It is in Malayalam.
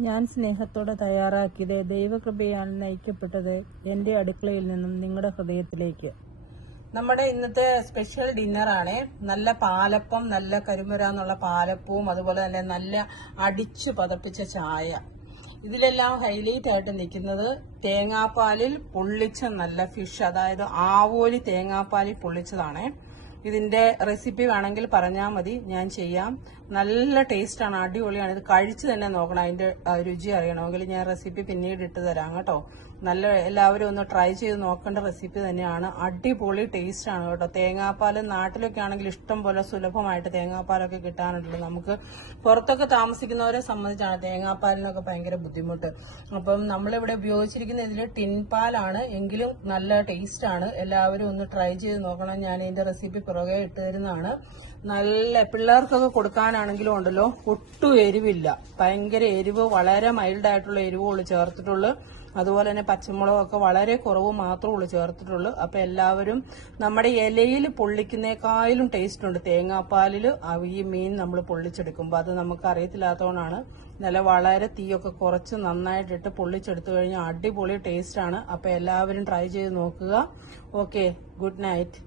ഞാൻ സ്നേഹത്തോടെ തയ്യാറാക്കിയത് ദൈവകൃപയാൽ നയിക്കപ്പെട്ടത് എന്റെ അടുക്കളയിൽ നിന്നും നിങ്ങളുടെ ഹൃദയത്തിലേക്ക്. നമ്മുടെ ഇന്നത്തെ സ്പെഷ്യൽ ഡിന്നറാണ്. നല്ല പാലപ്പം, നല്ല കരിമുര എന്നുള്ള പാലപ്പവും അതുപോലെ തന്നെ നല്ല അടിച്ചു പതപ്പിച്ച ചായ. ഇതിലെല്ലാം ഹൈലൈറ്റ് ആയിട്ട് നിൽക്കുന്നത് തേങ്ങാപ്പാലിൽ പൊള്ളിച്ച നല്ല ഫിഷ്, അതായത് ആവോലി തേങ്ങാപ്പാലിൽ പൊള്ളിച്ചതാണ്. ഇതിന്റെ റെസിപ്പി വേണമെങ്കിൽ പറഞ്ഞാൽ മതി, ഞാൻ ചെയ്യാം. നല്ല ടേസ്റ്റാണ്, അടിപൊളിയാണ്. ഇത് കഴിച്ച് തന്നെ നോക്കണം, അതിന്റെ രുചി അറിയണമെങ്കിൽ ഞാൻ റെസിപ്പി പിന്നീട് ഇട്ട് തരാം കേട്ടോ. നല്ല എല്ലാവരും ഒന്ന് ട്രൈ ചെയ്ത് നോക്കേണ്ട റെസിപ്പി തന്നെയാണ്. അടിപൊളി ടേസ്റ്റ് ആണ് കേട്ടോ. തേങ്ങാപ്പാൽ നാട്ടിലൊക്കെ ആണെങ്കിൽ ഇഷ്ടം പോലെ സുലഭമായിട്ട് തേങ്ങാപ്പാലൊക്കെ കിട്ടാനുണ്ടല്ലോ. നമുക്ക് പുറത്തൊക്കെ താമസിക്കുന്നവരെ സംബന്ധിച്ചാണ് തേങ്ങാപ്പാലിനൊക്കെ ഭയങ്കര ബുദ്ധിമുട്ട്. അപ്പം നമ്മളിവിടെ ഉപയോഗിച്ചിരിക്കുന്ന ഇതിൽ ടിൻ പാലാണ്, എങ്കിലും നല്ല ടേസ്റ്റ് ആണ്. എല്ലാവരും ഒന്ന് ട്രൈ ചെയ്ത് നോക്കണം. ഞാൻ ഇതിന്റെ റെസിപ്പി പുറകെ ഇട്ട് തരുന്നതാണ്. നല്ല പിള്ളേർക്കൊക്കെ കൊടുക്കാനാണെങ്കിലും ഉണ്ടല്ലോ, ഒട്ടും എരിവില്ല. ഭയങ്കര എരിവ്, വളരെ മൈൽഡ് ആയിട്ടുള്ള എരിവുള്ളൂ ചേർത്തിട്ടുള്ളൂ. അതുപോലെ തന്നെ പച്ചമുളകൊക്കെ വളരെ കുറവ് മാത്രമേ ചേർത്തിട്ടുള്ളൂ. അപ്പൊ എല്ലാവരും നമ്മുടെ ഇലയിൽ പൊള്ളിക്കുന്നേക്കാളും ടേസ്റ്റ് ഉണ്ട് തേങ്ങാപ്പാലിൽ ഈ മീൻ നമ്മൾ പൊള്ളിച്ചെടുക്കുമ്പോൾ. അത് നമുക്ക് അറിയത്തില്ലാത്തതുകൊണ്ടാണ്. വളരെ തീയൊക്കെ കുറച്ച് നന്നായിട്ടിട്ട് പൊള്ളിച്ചെടുത്തു കഴിഞ്ഞാൽ അടിപൊളി ടേസ്റ്റ് ആണ്. അപ്പൊ എല്ലാവരും ട്രൈ ചെയ്ത് നോക്കുക. Okay, good night.